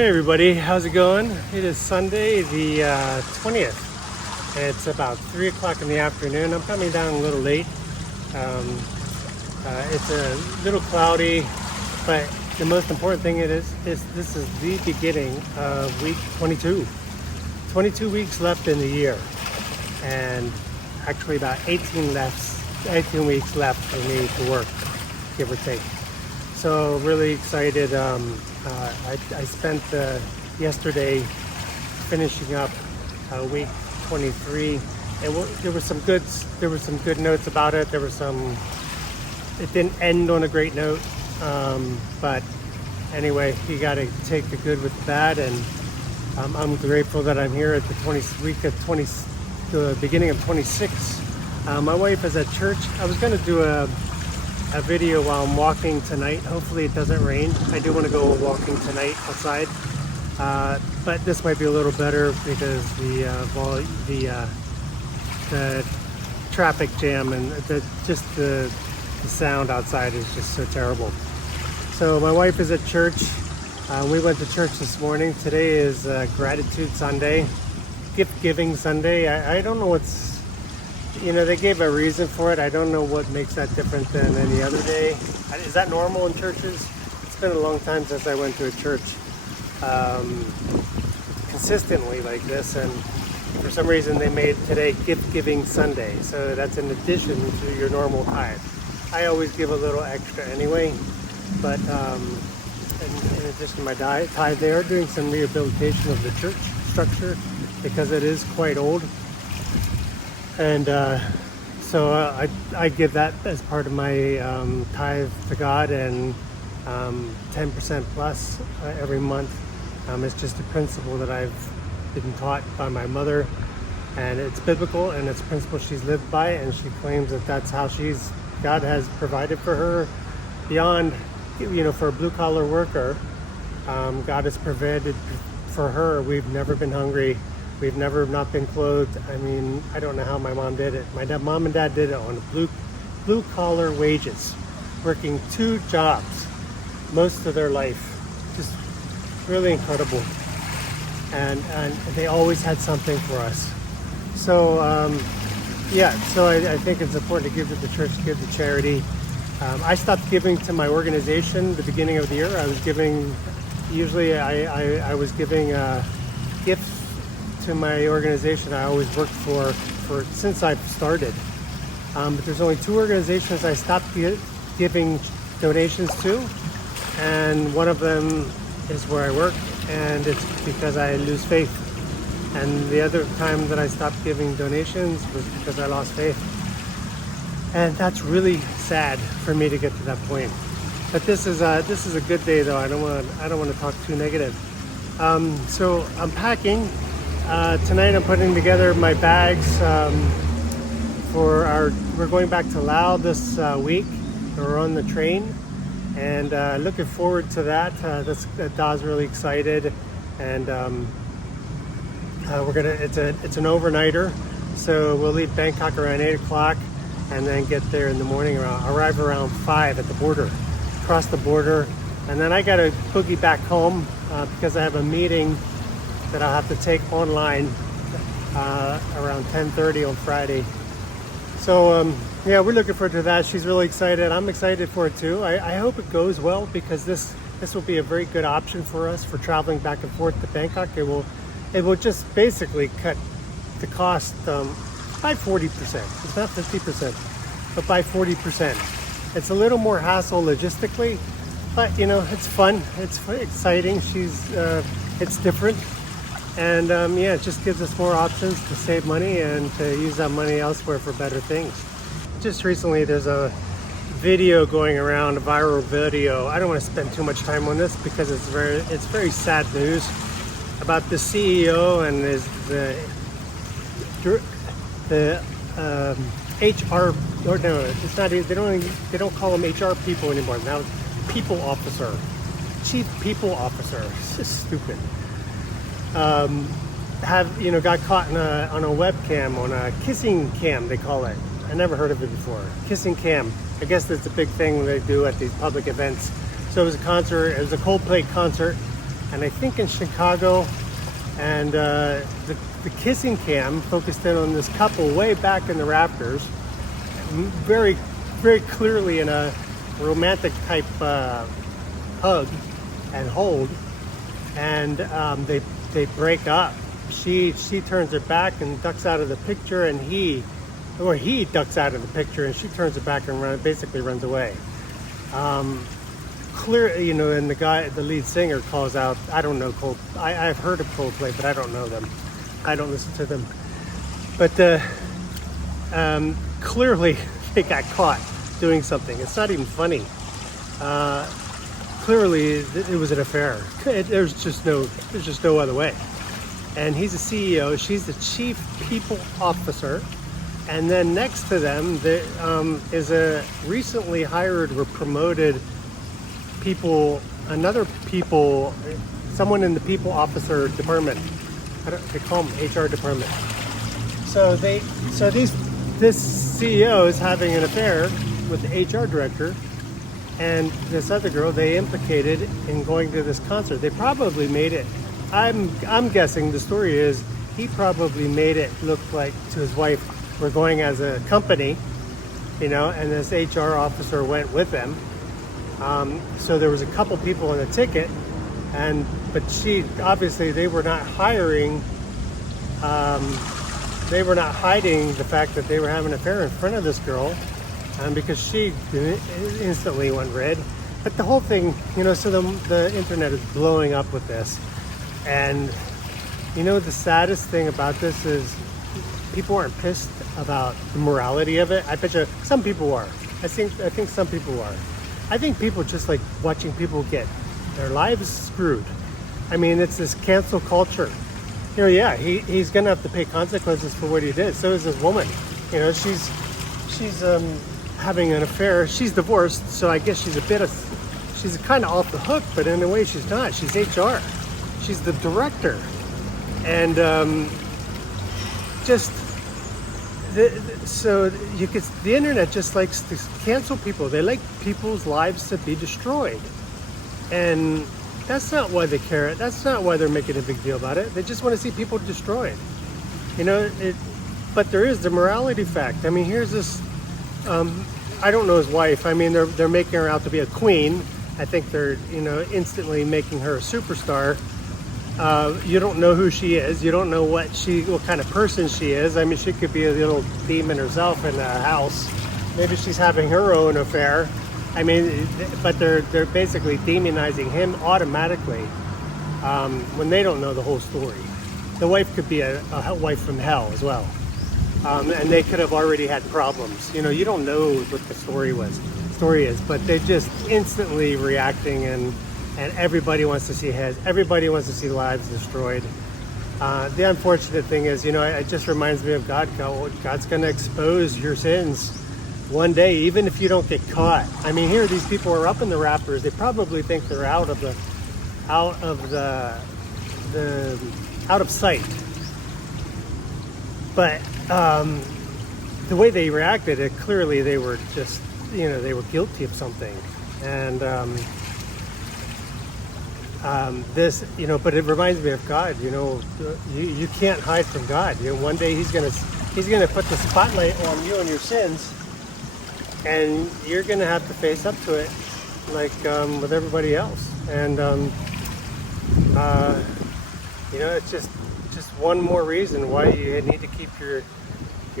Hey everybody, how's it going? It is Sunday the 20th. It's about 3 o'clock in the afternoon. I'm coming down a little late. It's a little cloudy, but the most important thing is this is the beginning of week 22. 22 weeks left in the year, and actually about 18 weeks left for me to work, give or take. So really excited. I spent yesterday finishing up week 23. There were some good notes about it. It didn't end on a great note, but anyway, you got to take the good with the bad, and I'm grateful that I'm here at the beginning of 26. My wife is at church. I was going to do a video while I'm walking tonight. Hopefully it doesn't rain. I do want to go walking tonight outside, but this might be a little better because the traffic jam and the sound outside is just so terrible. So my wife is at church. We went to church this morning. Today is Gratitude Sunday, Gift Giving Sunday. I don't know what's, they gave a reason for it. I don't know what makes that different than any other day. Is that normal in churches? It's been a long time since I went to a church consistently like this, and for some reason they made today Gift Giving Sunday. So that's in addition to your normal tithe. I always give a little extra anyway, but in addition to my tithe, they are doing some rehabilitation of the church structure because it is quite old. And so I give that as part of my tithe to God, and 10% plus every month. It's just a principle that I've been taught by my mother, and it's biblical, and it's a principle she's lived by, and she claims that that's how God has provided for her beyond, for a blue collar worker. God has provided for her. We've never been hungry. We've never not been clothed. I mean, I don't know how my mom did it. Mom and dad did it on blue collar wages, working 2 jobs most of their life. Just really incredible. And they always had something for us. So so I think it's important to give to the church, give to charity. I stopped giving to my organization the beginning of the year. I was giving, usually I was giving gifts to my organization I always worked for since I've started. But there's only 2 organizations I stopped giving donations to, and one of them is where I work, and it's because I lose faith. And the other time that I stopped giving donations was because I lost faith. And that's really sad for me to get to that point. But this is a good day though. I don't want to talk too negative. So I'm packing. Tonight I'm putting together my bags we're going back to Laos this week. We're on the train, and looking forward to that. Da's really excited, and it's an overnighter, so we'll leave Bangkok around 8 o'clock and then get there in the morning, arrive around 5 at the border, cross the border, and then I gotta boogie back home because I have a meeting that I'll have to take online around 10:30 on Friday. So we're looking forward to that. She's really excited. I'm excited for it too. I hope it goes well, because this will be a very good option for us for traveling back and forth to Bangkok. It will just basically cut the cost by 40%. It's not 50%, but by 40%. It's a little more hassle logistically, but it's fun. It's exciting. It's different. And it just gives us more options to save money and to use that money elsewhere for better things. Just recently, there's a video going around, a viral video. I don't want to spend too much time on this because it's very sad news about the CEO and the HR. Or no, it's not. They don't call them HR people anymore. Now, people officer, chief people officer. It's just stupid. Got caught on a webcam, on a kissing cam, they call it. I never heard of it before. Kissing cam. I guess that's a big thing they do at these public events. So it was a concert. It was a Coldplay concert, and I think in Chicago. And the kissing cam focused in on this couple way back in the rafters, very, very clearly in a romantic type hug and hold, and they break up. She turns her back and ducks out of the picture, and he ducks out of the picture, and she turns her back and basically runs away. Clear, you know, and the lead singer calls out, I don't know I've heard of Coldplay, but I don't know them. I don't listen to them. But clearly they got caught doing something. It's not even funny. Clearly it was an affair. There's just no other way. And he's a CEO. She's the chief people officer. And then next to them there is a recently hired or promoted someone in the people officer department. They call them HR department. So this CEO is having an affair with the HR director, and this other girl they implicated in going to this concert. They probably made it. I'm guessing the story is he probably made it look like to his wife, we're going as a company, you know, and this HR officer went with them. So there was a couple people on the ticket, but they were not hiring. They were not hiding the fact that they were having an affair in front of this girl, because she instantly went red. But the whole thing, you know, so the internet is blowing up with this, and you know the saddest thing about this is people aren't pissed about the morality of it. I bet you some people are. I think some people are. I think people just like watching people get their lives screwed. I mean, it's this cancel culture. You know, yeah, he's gonna have to pay consequences for what he did. So is this woman. You know, she's having an affair. She's divorced, so I guess she's kind of off the hook, but in a way she's not. She's HR. She's the director, and the internet just likes to cancel people. They like people's lives to be destroyed, and that's not why they care. That's not why they're making a big deal about it. They just want to see people destroyed, you know. But there is the morality fact. I mean, here's this. I don't know his wife. I mean, they're making her out to be a queen. I think they're, you know, instantly making her a superstar. You don't know who she is. You don't know what kind of person she is. I mean, she could be a little demon herself in a house. Maybe she's having her own affair. I mean, but they're basically demonizing him automatically when they don't know the whole story. The wife could be a wife from hell as well, and they could have already had problems. You know, you don't know what the story is, but they're just instantly reacting and everybody wants to see heads. Everybody wants to see lives destroyed. The unfortunate thing is, you know, it just reminds me of God. God's going to expose your sins one day, even if you don't get caught. I mean, here these people are up in the rafters. They probably think they're out of sight. But the way they reacted, clearly they were just, you know, they were guilty of something, and. This, you know, but it reminds me of God. You know, you can't hide from God. You know, one day He's gonna put the spotlight on you and your sins, and you're gonna have to face up to it, like with everybody else. And you know, it's just one more reason why you need to keep your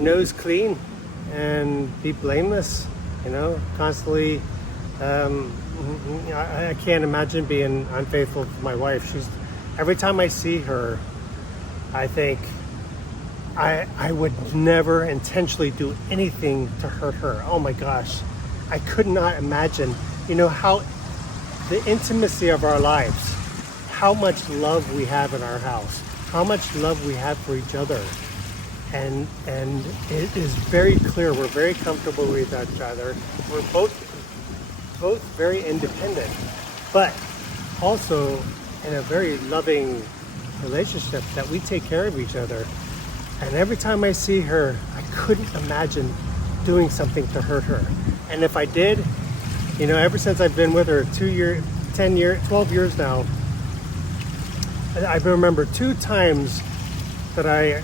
nose clean and be blameless. You know, constantly. I can't imagine being unfaithful to my wife. Every time I see her, I think I would never intentionally do anything to hurt her. Oh my gosh, I could not imagine, you know, how the intimacy of our lives, how much love we have in our house, how much love we have for each other. And it is very clear, we're very comfortable with each other. We're both very independent, but also in a very loving relationship that we take care of each other. And every time I see her, I couldn't imagine doing something to hurt her. And if I did, you know, ever since I've been with her 12 years now, I remember 2 times that I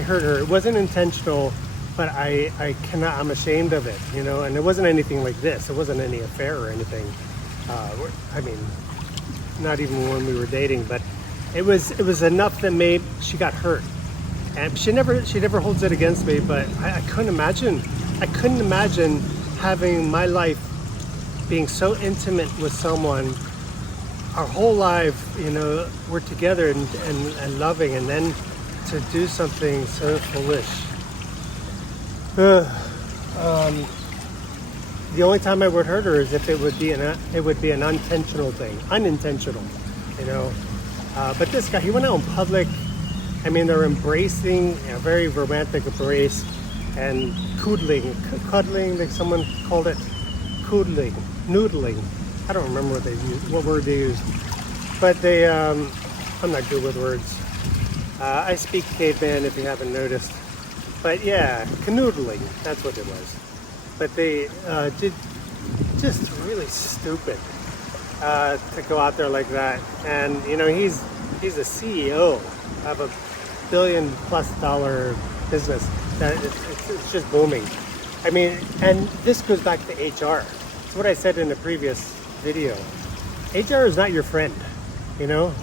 hurt her. It wasn't intentional, but I'm ashamed of it, you know. And it wasn't anything like this. It wasn't any affair or anything. I mean, not even when we were dating, but it was enough that made she got hurt. And she never holds it against me, but I couldn't imagine having my life being so intimate with someone our whole life, you know, we're together and loving, and then to do something so foolish. The only time I would hurt her is if it would be an unintentional thing, you know. But this guy, he went out in public. I mean, they're embracing a very romantic embrace and cuddling, like someone called it, noodling. I don't remember what word they used, but they. I'm not good with words. I speak caveman, if you haven't noticed. But yeah, canoodling, that's what it was. But they did just really stupid to go out there like that. And you know, he's a CEO of a $1 billion+ business that it's just booming. I mean, and this goes back to HR. It's what I said in the previous video. HR is not your friend, you know.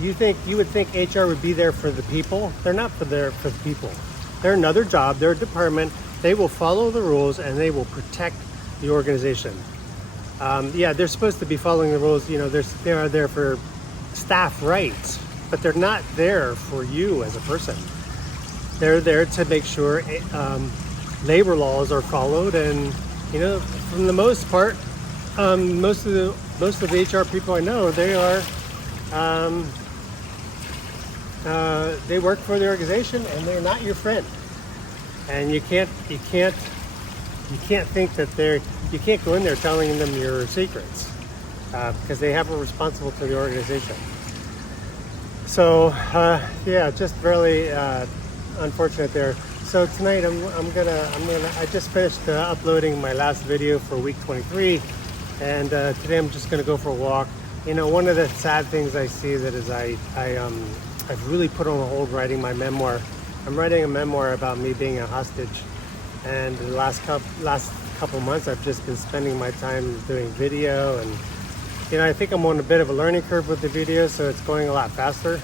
You would think HR would be there for the people. They're not there for the people. They're another job. They're a department. They will follow the rules and they will protect the organization. Yeah, they're supposed to be following the rules. You know, they are there for staff rights, but they're not there for you as a person. They're there to make sure labor laws are followed, and you know, from the most part, most of the HR people I know, they are they work for the organization, and they're not your friend. And you can't think that you can't go in there telling them your secrets because they have a responsible to the organization. So yeah, just really unfortunate there. So tonight I just finished uploading my last video for week 23, and today I'm just gonna go for a walk. You know, one of the sad things I see that is I've really put on hold writing my memoir. I'm writing a memoir about me being a hostage, and the last couple months I've just been spending my time doing video, and you know, I think I'm on a bit of a learning curve with the video, so it's going a lot faster.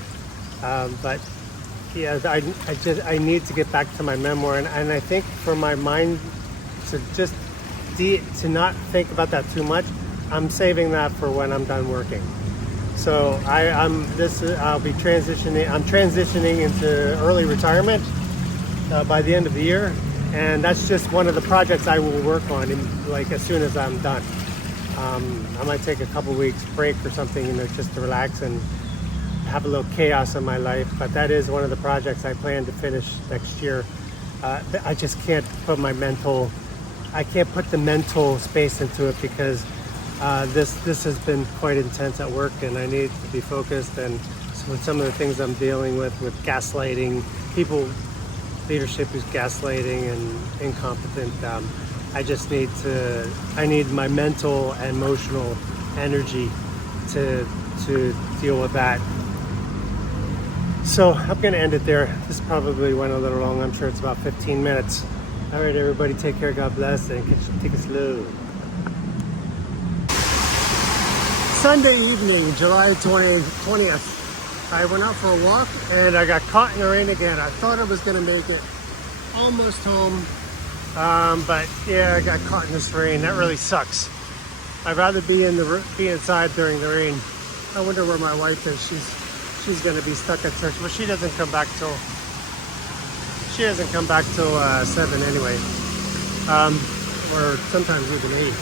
But yeah, I need to get back to my memoir, and I think for my mind to just to not think about that too much, I'm saving that for when I'm done working. So I'll be transitioning. I'm transitioning into early retirement by the end of the year, and that's just one of the projects I will work on like as soon as I'm done. I might take a couple weeks break or something, you know, just to relax and have a little chaos in my life. But that is one of the projects I plan to finish next year. I just can't put the mental space into it because this has been quite intense at work, and I need to be focused. And so with some of the things I'm dealing with gaslighting, leadership who's gaslighting and incompetent, I need my mental and emotional energy to deal with that. So I'm gonna end it there. This probably went a little long. I'm sure it's about 15 minutes. All right, everybody, take care, God bless, and take it slow. Sunday evening, July 20th, I went out for a walk and I got caught in the rain again. I thought I was gonna make it almost home, but yeah, I got caught in this rain. That really sucks. I'd rather be inside during the rain. I wonder where my wife is. She's gonna be stuck at church, but she doesn't come back till 7 anyway, or sometimes even 8.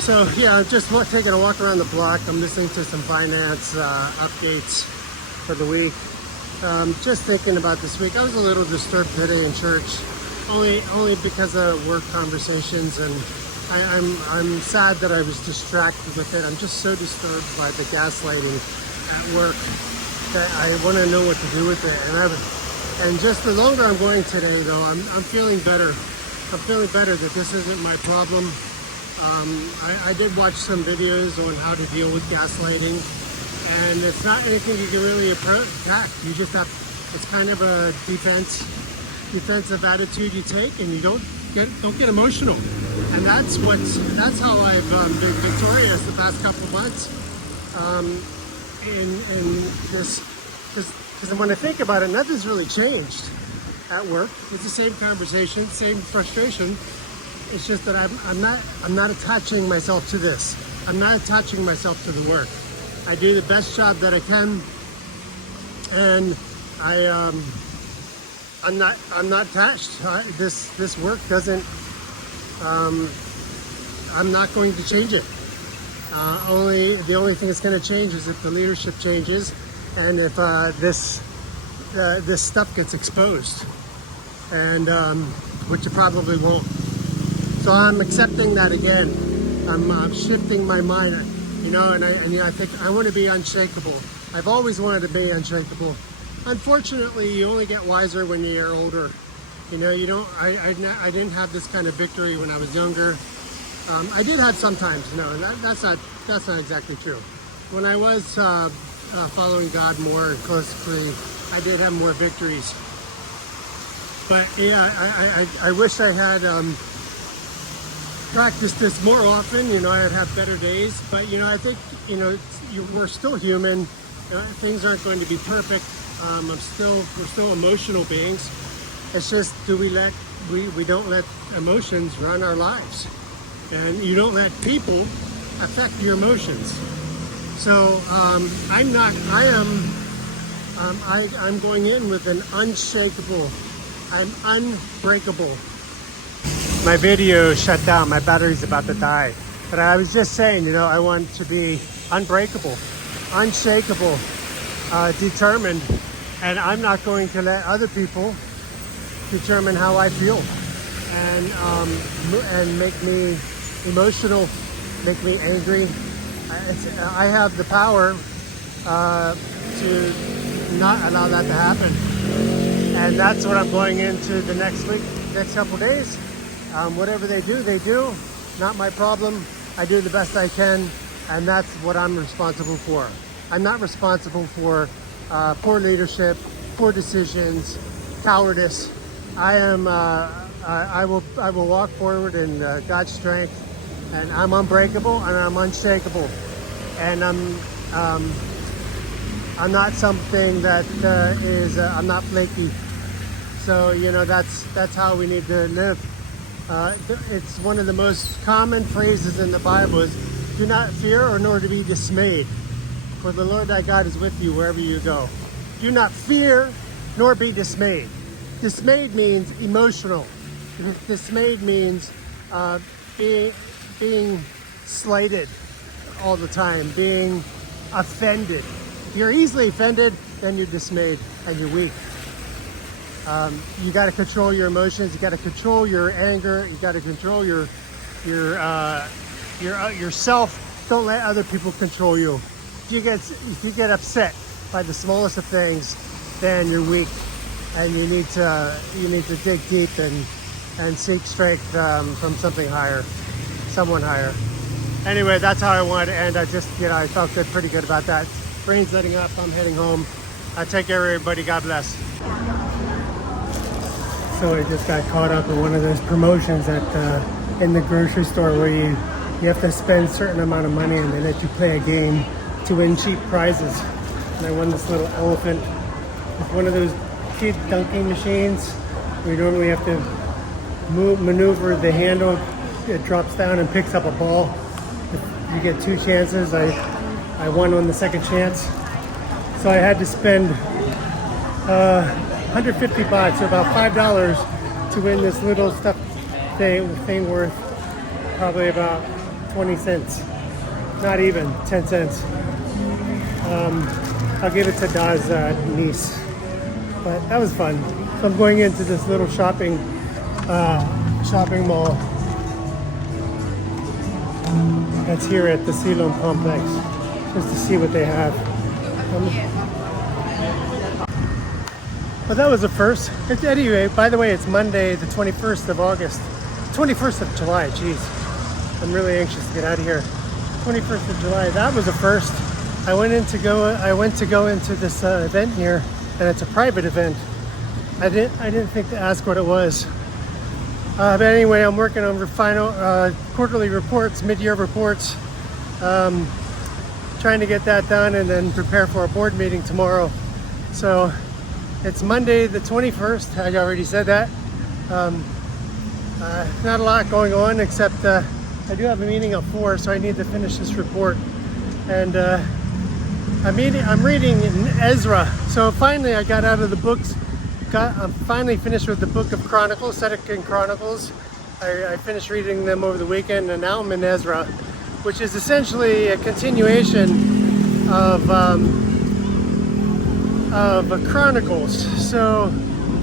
So yeah, just taking a walk around the block. I'm listening to some finance updates for the week. Just thinking about this week. I was a little disturbed today in church, only because of work conversations, and I'm sad that I was distracted with it. I'm just so disturbed by the gaslighting at work that I want to know what to do with it. And just the longer I'm going today, though, I'm feeling better. I'm feeling better that this isn't my problem. I did watch some videos on how to deal with gaslighting, and it's not anything you can really attack. You just have, it's kind of a defensive attitude you take, and you don't get emotional. And that's how I've been victorious the past couple of months. In this, because when I think about it, nothing's really changed at work. It's the same conversation, same frustration. It's just that I'm not attaching myself to this. I'm not attaching myself to the work. I do the best job that I can, and I'm not attached. This work doesn't. I'm not going to change it. The only thing that's going to change is if the leadership changes, and if this stuff gets exposed, and which it probably won't. So I'm accepting that again. I'm shifting my mind, you know, and I think I want to be unshakable. I've always wanted to be unshakable. Unfortunately, you only get wiser when you're older. You know, you don't. I didn't have this kind of victory when I was younger. I did have sometimes. No, that's not exactly true. When I was following God more closely, I did have more victories. But yeah, I wish I had practiced this more often. You know, I'd have better days. But you know, I think, you know, we're still human. You know, things aren't going to be perfect. We're still emotional beings. It's just, we don't let emotions run our lives, and you don't let people affect your emotions. So I'm going in with an unshakable. I'm unbreakable. My video shut down. My battery's about to die. But I was just saying, you know, I want to be unbreakable, unshakable, determined, and I'm not going to let other people determine how I feel, and make me emotional, make me angry. I have the power to not allow that to happen, and that's what I'm going into the next couple days. Whatever they do, not my problem. I do the best I can, and that's what I'm responsible for. I'm not responsible for poor leadership, poor decisions, cowardice. I will walk forward in God's strength, and I'm unbreakable and I'm unshakable, and I'm not something that I'm not flaky. So you know, that's how we need to live. It's one of the most common phrases in the Bible is, "Do not fear or nor to be dismayed, for the Lord thy God is with you wherever you go." Do not fear nor be dismayed. Dismayed means emotional. Dismayed means being slighted all the time, being offended. If you're easily offended, then you're dismayed and you're weak. You got to control your emotions. You got to control your anger. You got to control yourself. Don't let other people control you. If you get upset by the smallest of things, then you're weak. And you need to dig deep and seek strength from something higher, someone higher. Anyway, that's how I wanted to end. I felt pretty good about that. Rain's letting up. I'm heading home. Take care, everybody. God bless. So I just got caught up in one of those promotions in the grocery store where you have to spend a certain amount of money and they let you play a game to win cheap prizes. And I won this little elephant with one of those kid dunking machines. We normally have to maneuver the handle. It drops down and picks up a ball. You get 2 chances. I won on the second chance. So I had to spend $150, or about $5, to win this little stuff thing worth probably about 20 cents. Not even 10 cents. I'll give it to Da's niece. But that was fun. So I'm going into this little shopping mall that's here at the Siloam Complex, just to see what they have. But that was the first. Anyway, by the way, it's Monday, the 21st of August. 21st of July, jeez. I'm really anxious to get out of here. 21st of July, that was the first. I went to go into this event here, and it's a private event. I didn't think to ask what it was. But anyway, I'm working on final quarterly reports, mid-year reports. Trying to get that done and then prepare for a board meeting tomorrow. So it's Monday the 21st. I already said that. Not a lot going on except I do have a meeting at 4, so I need to finish this report. And I'm reading in Ezra. So finally I got out of the books. I'm finally finished with the book of Chronicles, 2nd Chronicles. I finished reading them over the weekend, and now I'm in Ezra, which is essentially a continuation of Chronicles. So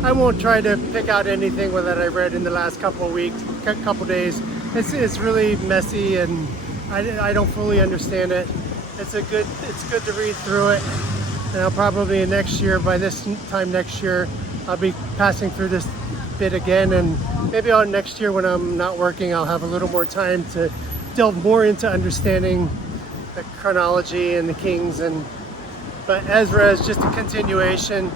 I won't try to pick out anything that I read in the last couple of weeks, couple days. It's really messy, and I don't fully understand it. It's good to read through it, and I'll probably by this time next year, I'll be passing through this bit again, and maybe next year when I'm not working, I'll have a little more time to delve more into understanding the chronology and the kings. But Ezra is just a continuation,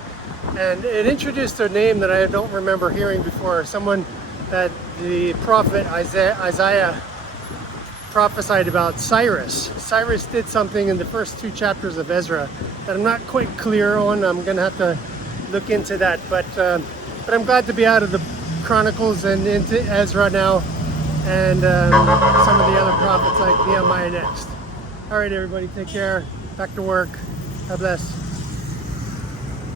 and it introduced a name that I don't remember hearing before. Someone that the prophet Isaiah prophesied about, Cyrus. Cyrus did something in the first 2 chapters of Ezra that I'm not quite clear on. I'm gonna have to look into that, but I'm glad to be out of the Chronicles and into Ezra now, and some of the other prophets like Nehemiah next. All right, everybody, take care. Back to work. God bless.